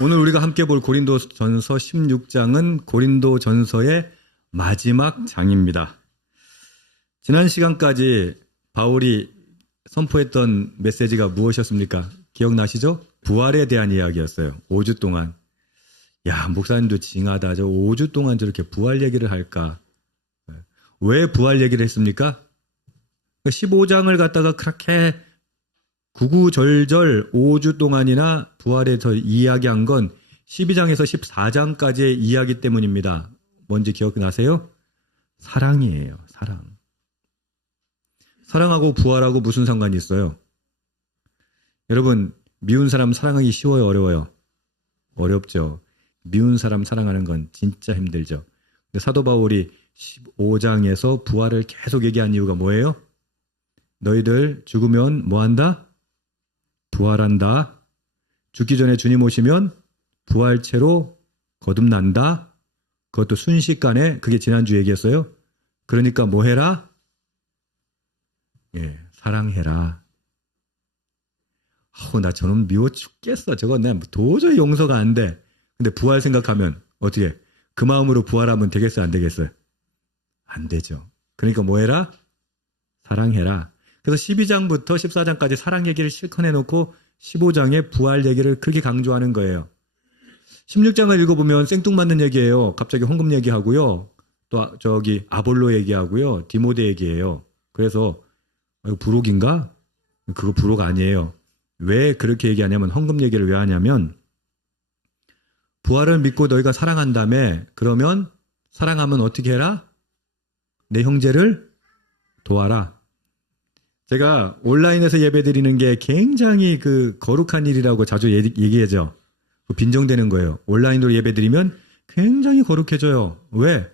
오늘 우리가 함께 볼 고린도전서 16장은 고린도전서의 마지막 장입니다. 지난 시간까지 바울이 선포했던 메시지가 무엇이었습니까? 기억나시죠? 부활에 대한 이야기였어요. 5주 동안. 야, 목사님도 징하다. 저 5주 동안 저렇게 부활 얘기를 할까? 왜 부활 얘기를 했습니까? 15장을 갖다가 그렇게 구구절절 5주 동안이나 부활에 더 이야기한 건 12장에서 14장까지의 이야기 때문입니다. 뭔지 기억나세요? 사랑이에요. 사랑. 사랑하고 부활하고 무슨 상관이 있어요? 여러분, 미운 사람 사랑하기 쉬워요? 어려워요? 어렵죠. 미운 사람 사랑하는 건 진짜 힘들죠. 근데 사도 바울이 15장에서 부활을 계속 얘기한 이유가 뭐예요? 너희들 죽으면 뭐한다? 부활한다. 죽기 전에 주님 오시면 부활체로 거듭난다. 그것도 순식간에. 그게 지난주 얘기했어요. 그러니까 뭐 해라? 예, 사랑해라. 나 저놈 미워 죽겠어. 저건 내가 도저히 용서가 안 돼. 근데 부활 생각하면 어떻게? 그 마음으로 부활하면 되겠어요? 안 되겠어요? 안 되죠. 그러니까 뭐 해라? 사랑해라. 그래서 12장부터 14장까지 사랑 얘기를 실컷 해놓고 15장에 부활 얘기를 그렇게 강조하는 거예요. 16장을 읽어보면 생뚱맞는 얘기예요. 갑자기 헌금 얘기하고요. 또 저기 아볼로 얘기하고요. 디모데 얘기예요. 그래서 이거 부록인가? 그거 부록 아니에요. 왜 그렇게 얘기하냐면 헌금 얘기를 왜 하냐면 부활을 믿고 너희가 사랑한다며 그러면 사랑하면 어떻게 해라? 내 형제를 도와라. 제가 온라인에서 예배 드리는 게 굉장히 거룩한 일이라고 자주 얘기하죠. 빈정되는 거예요. 온라인으로 예배 드리면 굉장히 거룩해져요. 왜?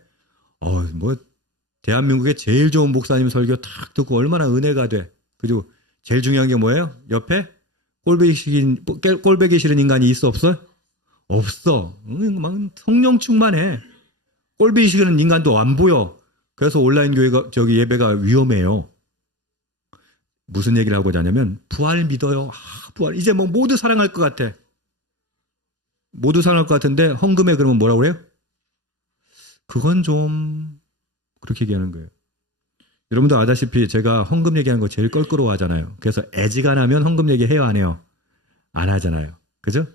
대한민국의 제일 좋은 목사님 설교 탁 듣고 얼마나 은혜가 돼. 그리고 제일 중요한 게 뭐예요? 옆에 꼴배기 싫은 인간이 있어 없어? 없어. 막 성령 충만해. 꼴배기 싫은 인간도 안 보여. 그래서 온라인 예배가 위험해요. 무슨 얘기를 하고자 하냐면 부활 믿어요. 부활. 이제 모두 사랑할 것 같아. 모두 사랑할 것 같은데 헌금에 그러면 뭐라고 그래요? 그건 좀 그렇게 얘기하는 거예요. 여러분도 아다시피 제가 헌금 얘기하는 거 제일 껄끄러워 하잖아요. 그래서 애지간하면 헌금 얘기 해요 안 해요? 안 하잖아요. 그죠?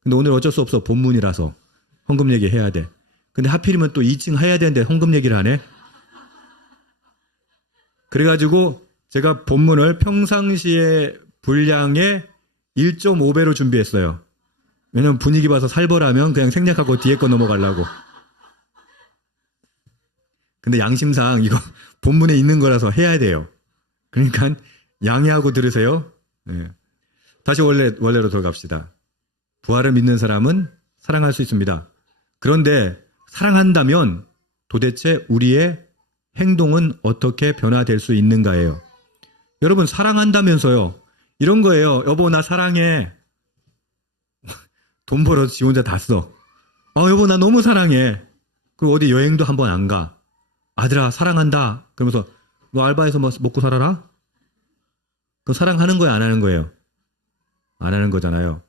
근데 오늘 어쩔 수 없어. 본문이라서 헌금 얘기 해야 돼. 근데 하필이면 또 2층 해야 되는데 헌금 얘기를 안 해? 그래가지고 제가 본문을 평상시의 분량의 1.5배로 준비했어요. 왜냐면 분위기 봐서 살벌하면 그냥 생략하고 뒤에 거 넘어가려고. 근데 양심상 이거 본문에 있는 거라서 해야 돼요. 그러니까 양해하고 들으세요. 네. 다시 원래로 돌아갑시다. 부활을 믿는 사람은 사랑할 수 있습니다. 그런데 사랑한다면 도대체 우리의 행동은 어떻게 변화될 수 있는가예요. 여러분 사랑한다면서요. 이런 거예요. 여보 나 사랑해. 돈 벌어서 지 혼자 다 써. 여보 나 너무 사랑해. 그리고 어디 여행도 한번 안 가. 아들아 사랑한다. 그러면서 너 알바해서 먹고 살아라? 그거 사랑하는 거예요? 안 하는 거예요? 안 하는 거잖아요.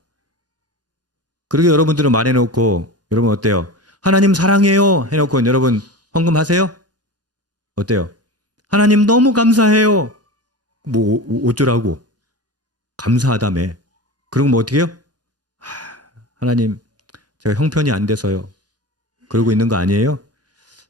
그러게 여러분들은 말해놓고 여러분 어때요? 하나님 사랑해요 해놓고 여러분 헌금하세요? 어때요? 하나님 너무 감사해요. 어쩌라고? 감사하다며. 그러면 어떻게 해요? 하나님 제가 형편이 안 돼서요. 그러고 있는 거 아니에요?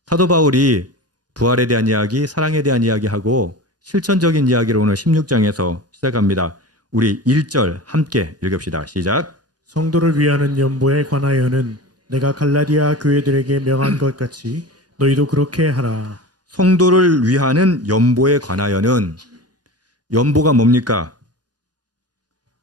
사도 바울이 부활에 대한 이야기, 사랑에 대한 이야기하고 실천적인 이야기를 오늘 16장에서 시작합니다. 우리 1절 함께 읽읍시다. 시작. 성도를 위하는 연보에 관하여는 내가 갈라디아 교회들에게 명한 것 같이 너희도 그렇게 하라. 성도를 위하는 연보에 관하여는 연보가 뭡니까?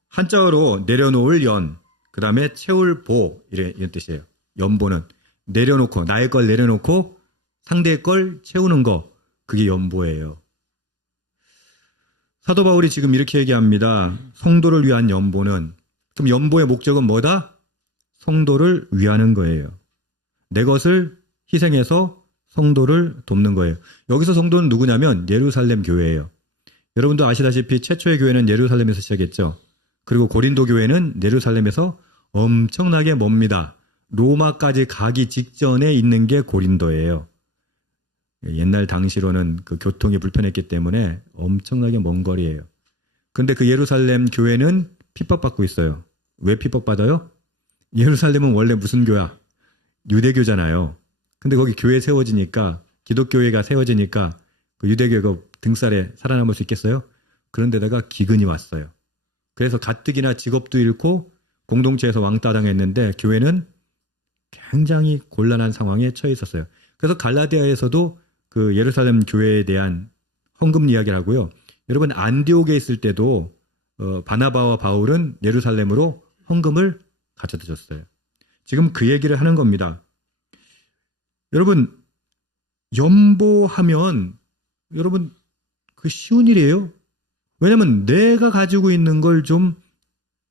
한자어로 내려놓을 연, 그 다음에 채울 보 이런 뜻이에요. 연보는 내려놓고 나의 걸 내려놓고 상대의 걸 채우는 거, 그게 연보예요. 사도 바울이 지금 이렇게 얘기합니다. 성도를 위한 연보는, 그럼 연보의 목적은 뭐다? 성도를 위하는 거예요. 내 것을 희생해서 성도를 돕는 거예요. 여기서 성도는 누구냐면 예루살렘 교회예요. 여러분도 아시다시피 최초의 교회는 예루살렘에서 시작했죠. 그리고 고린도 교회는 예루살렘에서 엄청나게 멉니다. 로마까지 가기 직전에 있는 게 고린도예요. 옛날 당시로는 그 교통이 불편했기 때문에 엄청나게 먼 거리예요. 근데 그 예루살렘 교회는 핍박받고 있어요. 왜 핍박받아요? 예루살렘은 원래 무슨 교야? 유대교잖아요. 근데 거기 교회 세워지니까, 기독교회가 세워지니까 그 유대교가 등살에 살아남을 수 있겠어요? 그런데다가 기근이 왔어요. 그래서 가뜩이나 직업도 잃고 공동체에서 왕따 당했는데 교회는 굉장히 곤란한 상황에 처해 있었어요. 그래서 갈라디아에서도 그 예루살렘 교회에 대한 헌금 이야기를 하고요. 여러분 안디옥에 있을 때도 바나바와 바울은 예루살렘으로 헌금을 가져다 줬어요. 지금 그 얘기를 하는 겁니다. 여러분 연보하면 여러분 그 쉬운 일이에요. 왜냐면 내가 가지고 있는 걸 좀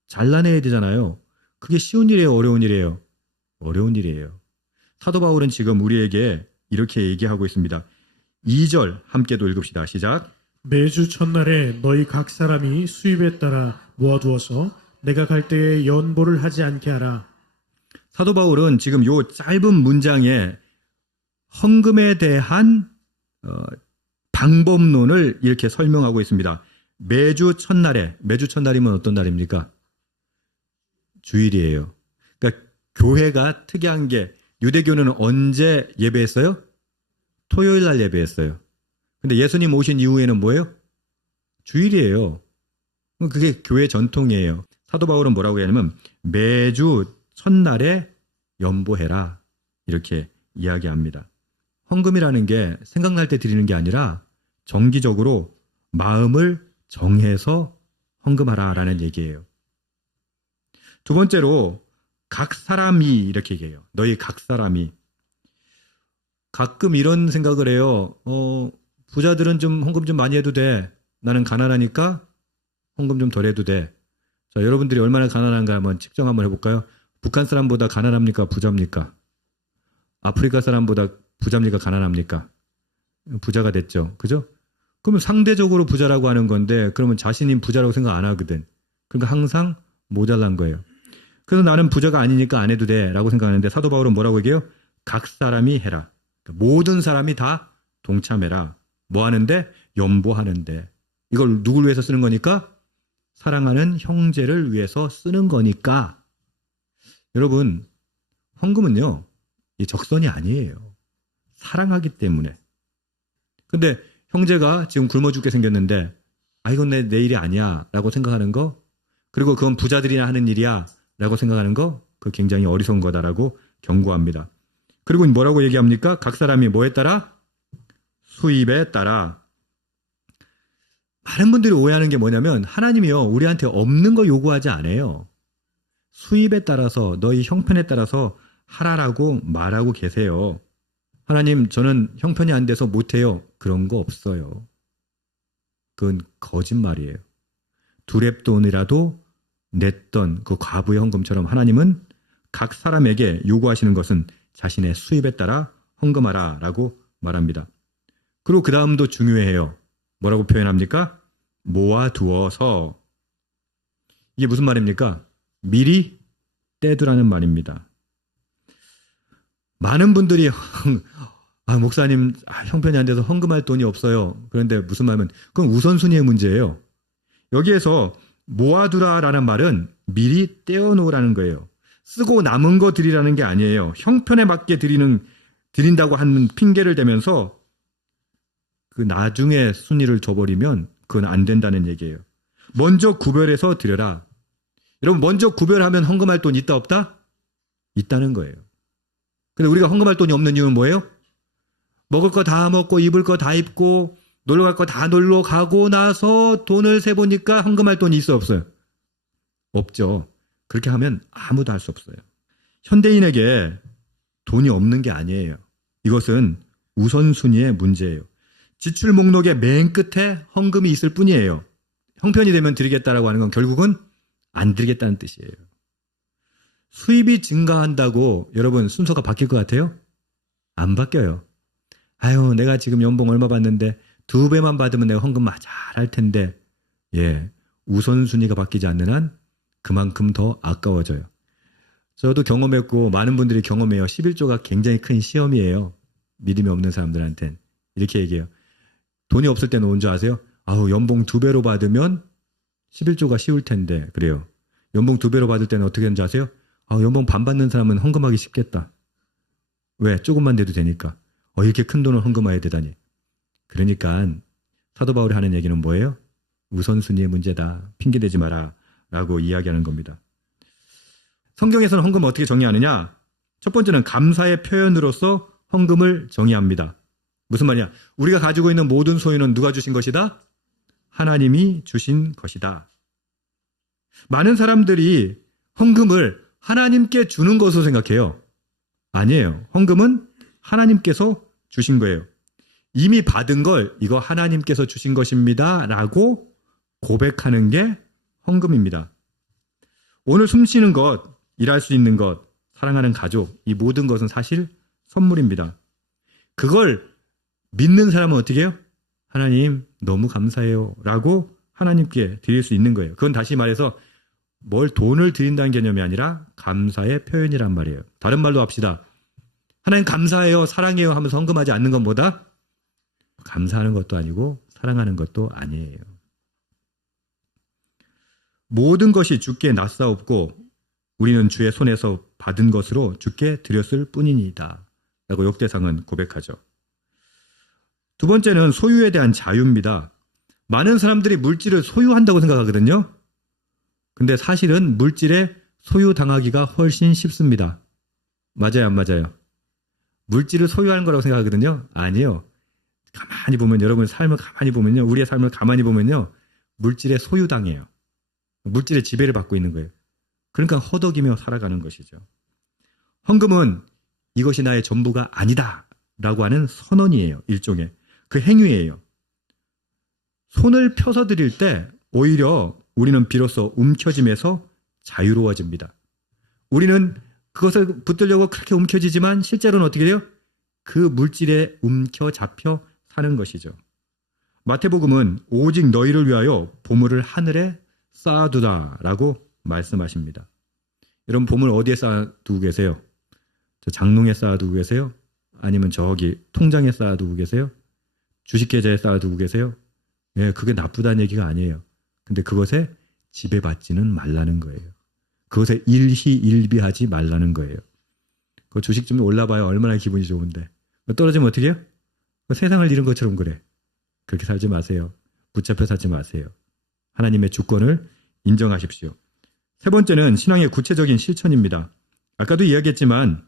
잘라내야 되잖아요. 그게 쉬운 일이에요, 어려운 일이에요? 어려운 일이에요. 사도 바울은 지금 우리에게 이렇게 얘기하고 있습니다. 2절 함께도 읽읍시다. 시작. 매주 첫날에 너희 각 사람이 수입에 따라 모아두어서 내가 갈 때에 연보를 하지 않게 하라. 사도 바울은 지금 요 짧은 문장에 헌금에 대한 방법론을 이렇게 설명하고 있습니다. 매주 첫날이면 어떤 날입니까? 주일이에요. 그러니까 교회가 특이한 게 유대교는 언제 예배했어요? 토요일 날 예배했어요. 근데 예수님 오신 이후에는 뭐예요? 주일이에요. 그게 교회 전통이에요. 사도 바울은 뭐라고 하냐면 매주 첫날에 연보해라 이렇게 이야기합니다. 헌금이라는 게 생각날 때 드리는 게 아니라 정기적으로 마음을 정해서 헌금하라라는 얘기예요. 두 번째로 각 사람이 이렇게 얘기해요. 너희 각 사람이. 가끔 이런 생각을 해요. 부자들은 좀 헌금 좀 많이 해도 돼. 나는 가난하니까 헌금 좀 덜 해도 돼. 자, 여러분들이 얼마나 가난한가 한번 측정 한번 해볼까요? 북한 사람보다 가난합니까? 부자입니까? 아프리카 사람보다 부자입니까? 가난합니까? 부자가 됐죠. 그죠? 그러면 상대적으로 부자라고 하는 건데 그러면 자신이 부자라고 생각 안 하거든. 그러니까 항상 모자란 거예요. 그래서 나는 부자가 아니니까 안 해도 돼 라고 생각하는데 사도 바울은 뭐라고 얘기해요? 각 사람이 해라. 그러니까 모든 사람이 다 동참해라. 뭐 하는데? 연보하는데. 이걸 누굴 위해서 쓰는 거니까? 사랑하는 형제를 위해서 쓰는 거니까. 여러분 헌금은요 이 적선이 아니에요. 사랑하기 때문에. 근데 형제가 지금 굶어 죽게 생겼는데 이건 내 일이 아니야 라고 생각하는 거, 그리고 그건 부자들이나 하는 일이야 라고 생각하는 거, 그거 굉장히 어리석은 거다라고 경고합니다. 그리고 뭐라고 얘기합니까? 각 사람이 뭐에 따라? 수입에 따라. 많은 분들이 오해하는 게 뭐냐면 하나님이요 우리한테 없는 거 요구하지 않아요. 수입에 따라서 너희 형편에 따라서 하라라고 말하고 계세요. 하나님 저는 형편이 안 돼서 못해요. 그런 거 없어요. 그건 거짓말이에요. 두렙돈이라도 냈던 그 과부의 헌금처럼 하나님은 각 사람에게 요구하시는 것은 자신의 수입에 따라 헌금하라 라고 말합니다. 그리고 그 다음도 중요해요. 뭐라고 표현합니까? 모아두어서. 이게 무슨 말입니까? 미리 떼두라는 말입니다. 많은 분들이 목사님 형편이 안 돼서 헌금할 돈이 없어요. 그런데 무슨 말이면 그건 우선순위의 문제예요. 여기에서 모아두라라는 말은 미리 떼어놓으라는 거예요. 쓰고 남은 거 드리라는 게 아니에요. 형편에 맞게 드린다고 하는 핑계를 대면서 그 나중에 순위를 줘버리면 그건 안 된다는 얘기예요. 먼저 구별해서 드려라. 여러분 먼저 구별하면 헌금할 돈 있다 없다? 있다는 거예요. 근데 우리가 헌금할 돈이 없는 이유는 뭐예요? 먹을 거 다 먹고 입을 거 다 입고 놀러 갈 거 다 놀러 가고 나서 돈을 세보니까 헌금할 돈이 있어 없어요? 없죠. 그렇게 하면 아무도 할 수 없어요. 현대인에게 돈이 없는 게 아니에요. 이것은 우선순위의 문제예요. 지출 목록의 맨 끝에 헌금이 있을 뿐이에요. 형편이 되면 드리겠다라고 하는 건 결국은 안 드리겠다는 뜻이에요. 수입이 증가한다고 여러분 순서가 바뀔 것 같아요? 안 바뀌어요. 내가 지금 연봉 얼마 받는데 2배만 받으면 내가 헌금 잘할 텐데, 우선순위가 바뀌지 않는 한 그만큼 더 아까워져요. 저도 경험했고 많은 분들이 경험해요. 11조가 굉장히 큰 시험이에요. 믿음이 없는 사람들한텐. 이렇게 얘기해요. 돈이 없을 때는 뭔 줄 아세요? 아우, 연봉 2배로 받으면 11조가 쉬울 텐데. 그래요. 연봉 2배로 받을 때는 어떻게 되는지 아세요? 아, 연봉 반 받는 사람은 헌금하기 쉽겠다. 왜? 조금만 내도 되니까. 이렇게 큰 돈을 헌금해야 되다니. 그러니까 사도 바울이 하는 얘기는 뭐예요? 우선순위의 문제다. 핑계대지 마라. 라고 이야기하는 겁니다. 성경에서는 헌금을 어떻게 정의하느냐? 첫 번째는 감사의 표현으로서 헌금을 정의합니다. 무슨 말이냐? 우리가 가지고 있는 모든 소유는 누가 주신 것이다? 하나님이 주신 것이다. 많은 사람들이 헌금을 하나님께 주는 것으로 생각해요. 아니에요. 헌금은 하나님께서 주신 거예요. 이미 받은 걸 이거 하나님께서 주신 것입니다. 라고 고백하는 게 헌금입니다. 오늘 숨쉬는 것, 일할 수 있는 것, 사랑하는 가족, 이 모든 것은 사실 선물입니다. 그걸 믿는 사람은 어떻게 해요? 하나님 너무 감사해요. 라고 하나님께 드릴 수 있는 거예요. 그건 다시 말해서 뭘 돈을 드린다는 개념이 아니라 감사의 표현이란 말이에요. 다른 말로 합시다. 하나님 감사해요, 사랑해요 하면서 헌금하지 않는 것보다 감사하는 것도 아니고 사랑하는 것도 아니에요. 모든 것이 주께 낫사옵고 우리는 주의 손에서 받은 것으로 주께 드렸을 뿐이니이다. 라고 역대상은 고백하죠. 두 번째는 소유에 대한 자유입니다. 많은 사람들이 물질을 소유한다고 생각하거든요. 근데 사실은 물질에 소유당하기가 훨씬 쉽습니다. 맞아요, 안 맞아요? 물질을 소유하는 거라고 생각하거든요. 아니요. 가만히 보면, 여러분 삶을 가만히 보면요. 우리의 삶을 가만히 보면요. 물질에 소유당해요. 물질의 지배를 받고 있는 거예요. 그러니까 허덕이며 살아가는 것이죠. 헌금은 이것이 나의 전부가 아니다 라고 하는 선언이에요. 일종의. 그 행위예요. 손을 펴서 드릴 때 오히려 우리는 비로소 움켜짐에서 자유로워집니다. 우리는 그것을 붙들려고 그렇게 움켜쥐지만 실제로는 어떻게 돼요? 그 물질에 움켜잡혀 사는 것이죠. 마태복음은 오직 너희를 위하여 보물을 하늘에 쌓아두다 라고 말씀하십니다. 여러분 보물 어디에 쌓아두고 계세요? 저 장롱에 쌓아두고 계세요? 아니면 저기 통장에 쌓아두고 계세요? 주식계좌에 쌓아두고 계세요? 예, 그게 나쁘다는 얘기가 아니에요. 근데 그것에 지배받지는 말라는 거예요. 그것에 일희일비하지 말라는 거예요. 그 주식 좀 올라봐요. 얼마나 기분이 좋은데. 떨어지면 어떻게 해요? 세상을 잃은 것처럼 그래. 그렇게 살지 마세요. 붙잡혀 살지 마세요. 하나님의 주권을 인정하십시오. 세 번째는 신앙의 구체적인 실천입니다. 아까도 이야기했지만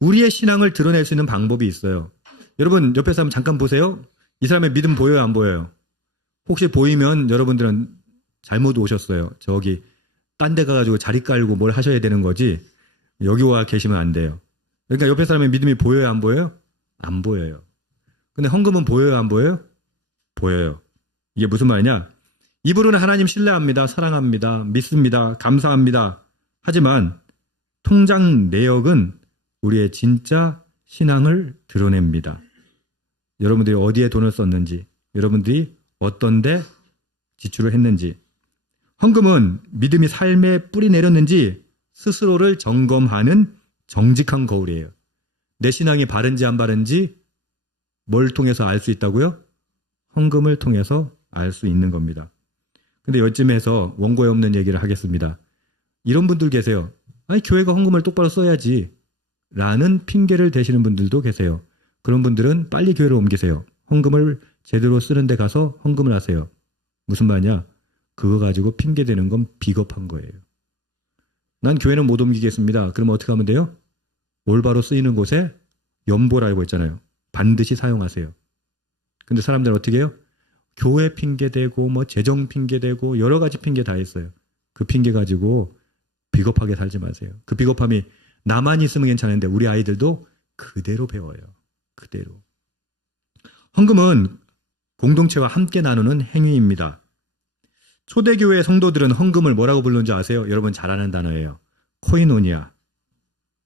우리의 신앙을 드러낼 수 있는 방법이 있어요. 여러분 옆에 사람 잠깐 보세요. 이 사람의 믿음 보여요, 안 보여요? 혹시 보이면 여러분들은 잘못 오셨어요. 저기 딴 데 가가지고 자리 깔고 뭘 하셔야 되는 거지 여기 와 계시면 안 돼요. 그러니까 옆에 사람의 믿음이 보여요, 안 보여요? 안 보여요. 근데 헌금은 보여요, 안 보여요? 보여요. 이게 무슨 말이냐? 입으로는 하나님 신뢰합니다, 사랑합니다, 믿습니다, 감사합니다. 하지만 통장 내역은 우리의 진짜 신앙을 드러냅니다. 여러분들이 어디에 돈을 썼는지, 여러분들이 어떤 데 지출을 했는지, 헌금은 믿음이 삶에 뿌리 내렸는지 스스로를 점검하는 정직한 거울이에요. 내 신앙이 바른지 안 바른지 뭘 통해서 알 수 있다고요? 헌금을 통해서 알 수 있는 겁니다. 근데 요즘에서 원고에 없는 얘기를 하겠습니다. 이런 분들 계세요. 아니 교회가 헌금을 똑바로 써야지 라는 핑계를 대시는 분들도 계세요. 그런 분들은 빨리 교회로 옮기세요. 헌금을 제대로 쓰는 데 가서 헌금을 하세요. 무슨 말이냐? 그거 가지고 핑계대는 건 비겁한 거예요. 난 교회는 못 옮기겠습니다. 그럼 어떻게 하면 돼요? 올바로 쓰이는 곳에 연보라고 있잖아요. 반드시 사용하세요. 근데 사람들은 어떻게 해요? 교회 핑계대고 뭐 재정 핑계대고 여러 가지 핑계 다 했어요. 그 핑계 가지고 비겁하게 살지 마세요. 그 비겁함이 나만 있으면 괜찮은데 우리 아이들도 그대로 배워요. 그대로. 헌금은 공동체와 함께 나누는 행위입니다. 초대교회 성도들은 헌금을 뭐라고 부르는지 아세요? 여러분 잘 아는 단어예요. 코이노니아.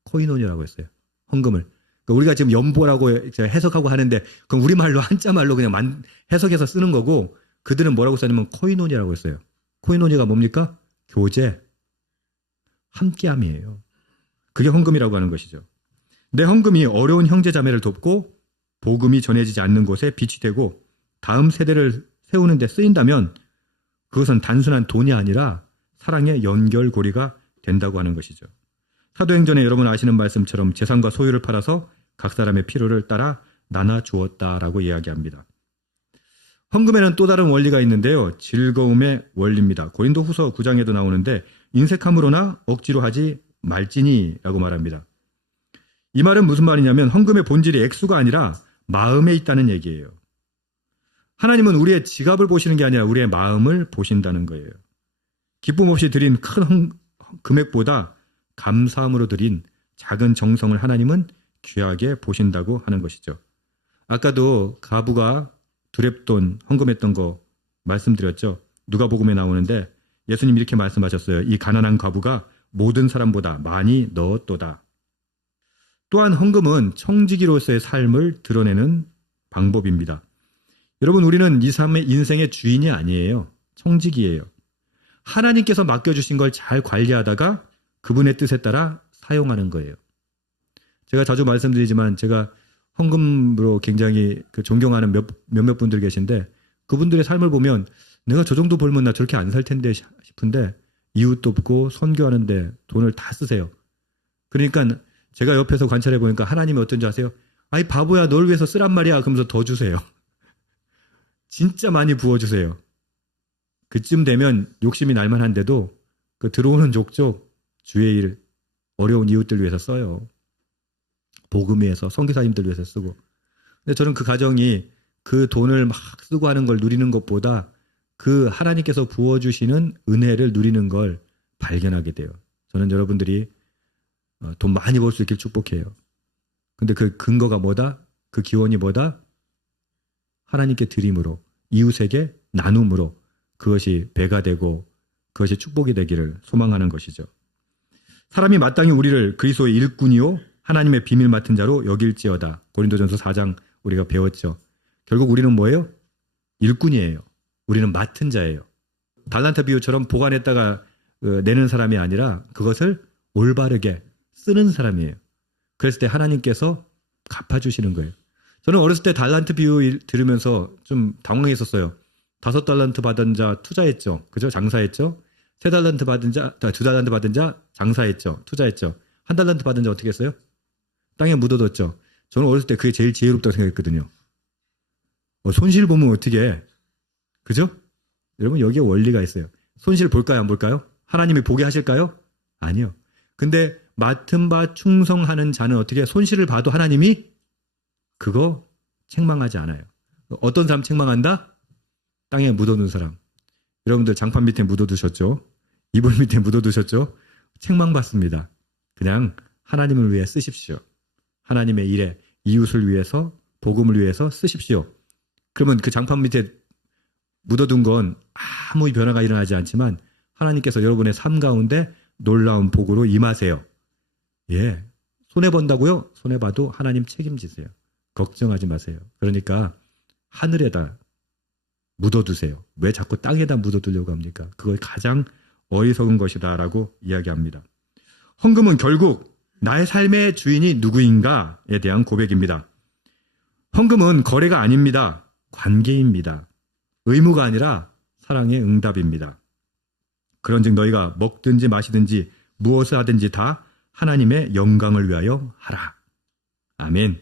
코이노니아라고 했어요. 헌금을. 그러니까 우리가 지금 연보라고 해석하고 하는데 그건 우리말로 한자말로 그냥 해석해서 쓰는 거고 그들은 뭐라고 썼냐면 코이노니아라고 했어요. 코이노니아가 뭡니까? 교제. 함께함이에요. 그게 헌금이라고 하는 것이죠. 내 헌금이 어려운 형제 자매를 돕고 복음이 전해지지 않는 곳에 빛이 되고 다음 세대를 세우는 데 쓰인다면 그것은 단순한 돈이 아니라 사랑의 연결고리가 된다고 하는 것이죠. 사도행전에 여러분 아시는 말씀처럼 재산과 소유를 팔아서 각 사람의 필요를 따라 나눠 주었다라고 이야기합니다. 헌금에는 또 다른 원리가 있는데요. 즐거움의 원리입니다. 고린도후서 9장에도 나오는데 인색함으로나 억지로 하지 말지니라고 말합니다. 이 말은 무슨 말이냐면 헌금의 본질이 액수가 아니라 마음에 있다는 얘기예요. 하나님은 우리의 지갑을 보시는 게 아니라 우리의 마음을 보신다는 거예요. 기쁨 없이 드린 큰 금액보다 감사함으로 드린 작은 정성을 하나님은 귀하게 보신다고 하는 것이죠. 아까도 가부가 두렙돈 헌금했던 거 말씀드렸죠. 누가복음에 나오는데 예수님 이렇게 말씀하셨어요. 이 가난한 과부가 모든 사람보다 많이 넣었도다. 또한 헌금은 청지기로서의 삶을 드러내는 방법입니다. 여러분, 우리는 이 삶의 인생의 주인이 아니에요. 청지기예요. 하나님께서 맡겨주신 걸 잘 관리하다가 그분의 뜻에 따라 사용하는 거예요. 제가 자주 말씀드리지만 제가 헌금으로 굉장히 존경하는 몇몇 분들 계신데 그분들의 삶을 보면 내가 저 정도 벌면 나 저렇게 안 살 텐데 싶은데 이웃도 없고 선교하는데 돈을 다 쓰세요. 그러니까 제가 옆에서 관찰해 보니까 하나님이 어떤지 아세요? 아이 바보야, 널 위해서 쓰란 말이야. 그러면서 더 주세요. 진짜 많이 부어주세요. 그쯤 되면 욕심이 날만한데도 그 들어오는 족족 주의 일, 어려운 이웃들 위해서 써요. 복음 위해서, 선교사님들 위해서 쓰고. 근데 저는 그 가정이 그 돈을 막 쓰고 하는 걸 누리는 것보다 그 하나님께서 부어주시는 은혜를 누리는 걸 발견하게 돼요. 저는 여러분들이 돈 많이 벌 수 있길 축복해요. 근데 그 근거가 뭐다? 그 기원이 뭐다? 하나님께 드림으로, 이웃에게 나눔으로 그것이 배가 되고 그것이 축복이 되기를 소망하는 것이죠. 사람이 마땅히 우리를 그리스도의 일꾼이요 하나님의 비밀 맡은 자로 여길지어다. 고린도전서 4장 우리가 배웠죠. 결국 우리는 뭐예요? 일꾼이에요. 우리는 맡은 자예요. 달란트 비유처럼 보관했다가 내는 사람이 아니라 그것을 올바르게 쓰는 사람이에요. 그랬을 때 하나님께서 갚아주시는 거예요. 저는 어렸을 때 달란트 비유 들으면서 좀 당황했었어요. 5달란트 받은 자 투자했죠. 그죠? 장사했죠. 3달란트 받은 자, 2달란트 받은 자 장사했죠. 투자했죠. 1달란트 받은 자 어떻게 했어요? 땅에 묻어뒀죠. 저는 어렸을 때 그게 제일 지혜롭다고 생각했거든요. 손실 보면 어떻게 해? 그죠? 여러분 여기에 원리가 있어요. 손실 볼까요? 안 볼까요? 하나님이 보게 하실까요? 아니요. 근데 맡은 바 충성하는 자는 어떻게 손실을 봐도 하나님이 그거 책망하지 않아요. 어떤 사람 책망한다? 땅에 묻어둔 사람. 여러분들 장판 밑에 묻어두셨죠? 이불 밑에 묻어두셨죠? 책망받습니다. 그냥 하나님을 위해 쓰십시오. 하나님의 일에 이웃을 위해서 복음을 위해서 쓰십시오. 그러면 그 장판 밑에 묻어둔 건 아무 변화가 일어나지 않지만 하나님께서 여러분의 삶 가운데 놀라운 복으로 임하세요. 예, 손해본다고요? 손해봐도 하나님 책임지세요. 걱정하지 마세요. 그러니까 하늘에다 묻어두세요. 왜 자꾸 땅에다 묻어두려고 합니까? 그거 가장 어리석은 것이다 라고 이야기합니다. 헌금은 결국 나의 삶의 주인이 누구인가에 대한 고백입니다. 헌금은 거래가 아닙니다. 관계입니다. 의무가 아니라 사랑의 응답입니다. 그런즉 너희가 먹든지 마시든지 무엇을 하든지 다 하나님의 영광을 위하여 하라. 아멘.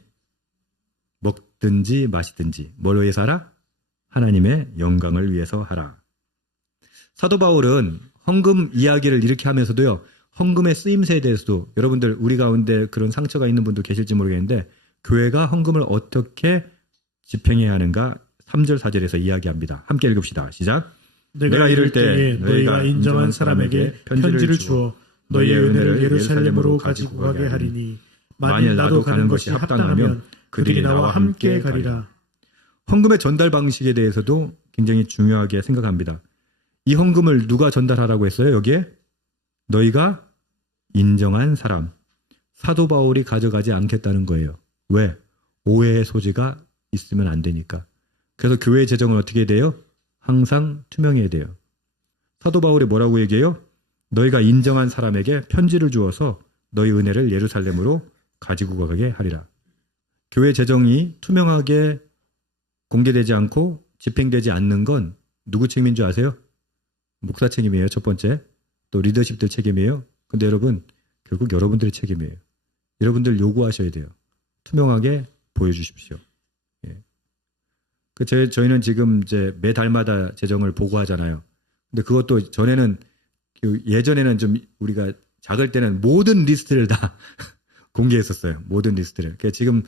먹든지 마시든지 뭘 위해서 하라? 하나님의 영광을 위해서 하라. 사도 바울은 헌금 이야기를 이렇게 하면서도요. 헌금의 쓰임새에 대해서도 여러분들 우리 가운데 그런 상처가 있는 분도 계실지 모르겠는데 교회가 헌금을 어떻게 집행해야 하는가 3절 4절에서 이야기합니다. 함께 읽읍시다. 시작. 내가 이를 때에 너희가 인정한 사람에게 편지를 주어 너희의 은혜를 예루살렘으로 가지고 가게 하리니 만일 나도 가는 것이 합당하면 그들이 나와 함께 가리라. 헌금의 전달 방식에 대해서도 굉장히 중요하게 생각합니다. 이 헌금을 누가 전달하라고 했어요? 여기에 너희가 인정한 사람. 사도 바울이 가져가지 않겠다는 거예요. 왜? 오해의 소지가 있으면 안 되니까. 그래서 교회의 재정은 어떻게 돼요? 항상 투명해야 돼요. 사도 바울이 뭐라고 얘기해요? 너희가 인정한 사람에게 편지를 주어서 너희 은혜를 예루살렘으로 가지고 가게 하리라. 교회 재정이 투명하게 공개되지 않고 집행되지 않는 건 누구 책임인 줄 아세요? 목사 책임이에요. 첫 번째. 또 리더십들 책임이에요. 근데 여러분, 결국 여러분들의 책임이에요. 여러분들 요구하셔야 돼요. 투명하게 보여주십시오. 예. 저희는 지금 이제 매 달마다 재정을 보고하잖아요. 근데 그것도 예전에는 좀 우리가 작을 때는 모든 리스트를 다 공개했었어요. 모든 리스트를. 그러니까 지금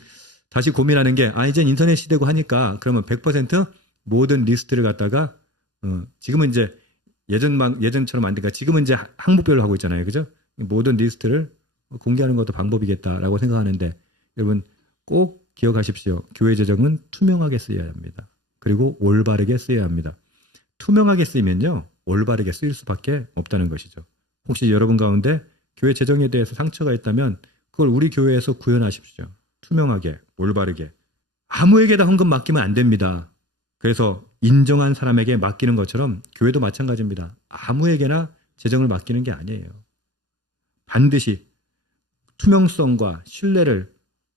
다시 고민하는 게, 이젠 인터넷 시대고 하니까 그러면 100% 모든 리스트를 갖다가, 지금은 이제 예전처럼 안 되니까 지금은 이제 항목별로 하고 있잖아요. 그죠? 모든 리스트를 공개하는 것도 방법이겠다라고 생각하는데, 여러분 꼭 기억하십시오. 교회 재정은 투명하게 쓰여야 합니다. 그리고 올바르게 쓰여야 합니다. 투명하게 쓰이면요, 올바르게 쓰일 수밖에 없다는 것이죠. 혹시 여러분 가운데 교회 재정에 대해서 상처가 있다면 그걸 우리 교회에서 구현하십시오. 투명하게, 올바르게. 아무에게나 헌금 맡기면 안 됩니다. 그래서 인정한 사람에게 맡기는 것처럼 교회도 마찬가지입니다. 아무에게나 재정을 맡기는 게 아니에요. 반드시 투명성과 신뢰를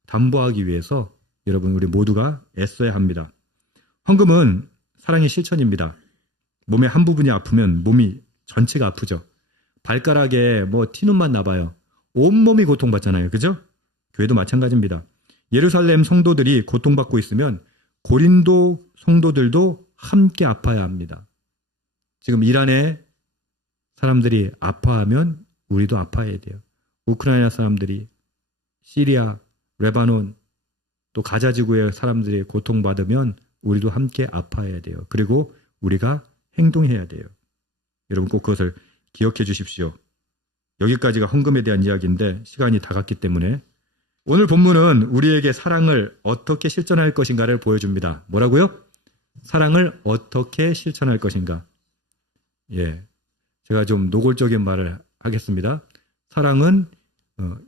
담보하기 위해서 여러분 우리 모두가 애써야 합니다. 헌금은 사랑의 실천입니다. 몸의 한 부분이 아프면 몸이 전체가 아프죠. 발가락에 티눈만 나봐요. 온몸이 고통받잖아요. 그죠? 교회도 마찬가지입니다. 예루살렘 성도들이 고통받고 있으면 고린도 성도들도 함께 아파야 합니다. 지금 이란의 사람들이 아파하면 우리도 아파야 돼요. 우크라이나 사람들이, 시리아, 레바논, 또 가자 지구의 사람들이 고통받으면 우리도 함께 아파야 돼요. 그리고 우리가 행동해야 돼요. 여러분 꼭 그것을 기억해 주십시오. 여기까지가 헌금에 대한 이야기인데 시간이 다 갔기 때문에 오늘 본문은 우리에게 사랑을 어떻게 실천할 것인가를 보여줍니다. 뭐라고요? 사랑을 어떻게 실천할 것인가. 예, 제가 좀 노골적인 말을 하겠습니다. 사랑은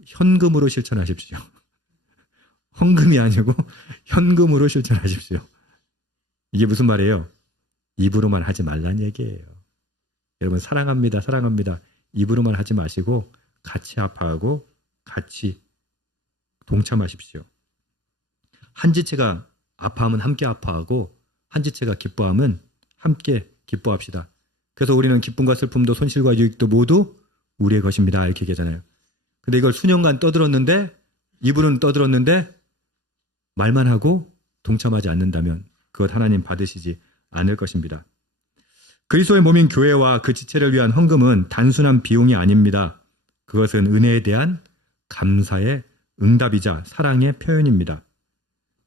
현금으로 실천하십시오. 헌금이 아니고 현금으로 실천하십시오. 이게 무슨 말이에요? 입으로만 하지 말란 얘기예요. 여러분 사랑합니다. 사랑합니다. 입으로만 하지 마시고 같이 아파하고 같이 동참하십시오. 한 지체가 아파하면 함께 아파하고 한 지체가 기뻐하면 함께 기뻐합시다. 그래서 우리는 기쁨과 슬픔도 손실과 유익도 모두 우리의 것입니다. 이렇게 얘기하잖아요. 근데 이걸 수년간 떠들었는데 입으로는 떠들었는데 말만 하고 동참하지 않는다면 그것 하나님 받으시지 않을 것입니다. 그리스도의 몸인 교회와 그 지체를 위한 헌금은 단순한 비용이 아닙니다. 그것은 은혜에 대한 감사의 응답이자 사랑의 표현입니다.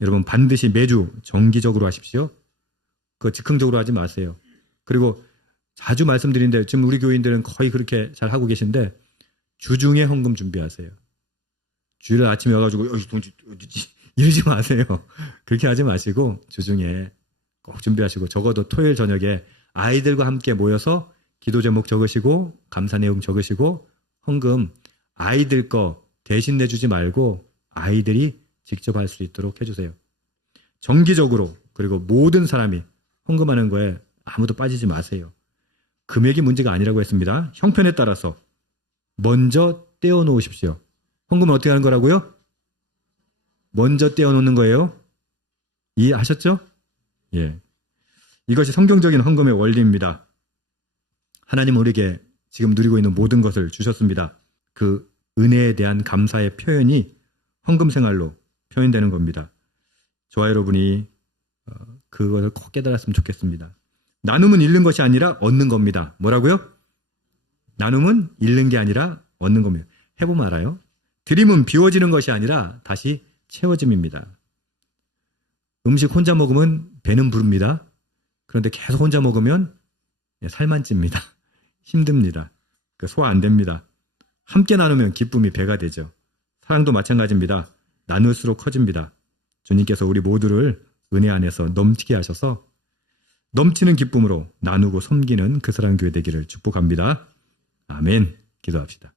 여러분 반드시 매주 정기적으로 하십시오. 그거 즉흥적으로 하지 마세요. 그리고 자주 말씀드리는데 지금 우리 교인들은 거의 그렇게 잘 하고 계신데 주중에 헌금 준비하세요. 주일 아침에 와가지고 돈 어디지? 이러지 마세요. 그렇게 하지 마시고 주중에 꼭 준비하시고 적어도 토요일 저녁에 아이들과 함께 모여서 기도 제목 적으시고 감사 내용 적으시고 헌금 아이들 거 대신 내주지 말고 아이들이 직접 할 수 있도록 해주세요. 정기적으로 그리고 모든 사람이 헌금하는 거에 아무도 빠지지 마세요. 금액이 문제가 아니라고 했습니다. 형편에 따라서 먼저 떼어 놓으십시오. 헌금은 어떻게 하는 거라고요? 먼저 떼어 놓는 거예요. 이해하셨죠? 예. 이것이 성경적인 헌금의 원리입니다. 하나님은 우리에게 지금 누리고 있는 모든 것을 주셨습니다. 그 은혜에 대한 감사의 표현이 헌금 생활로 표현되는 겁니다. 저와 여러분이 그것을 꼭 깨달았으면 좋겠습니다. 나눔은 잃는 것이 아니라 얻는 겁니다. 뭐라고요? 나눔은 잃는 게 아니라 얻는 겁니다. 해보면 알아요. 드림은 비워지는 것이 아니라 다시 채워짐입니다. 음식 혼자 먹으면 배는 부릅니다. 그런데 계속 혼자 먹으면 살만 찝니다. 힘듭니다. 소화 안 됩니다. 함께 나누면 기쁨이 배가 되죠. 사랑도 마찬가지입니다. 나눌수록 커집니다. 주님께서 우리 모두를 은혜 안에서 넘치게 하셔서 넘치는 기쁨으로 나누고 섬기는 그 사랑교회 되기를 축복합니다. 아멘. 기도합시다.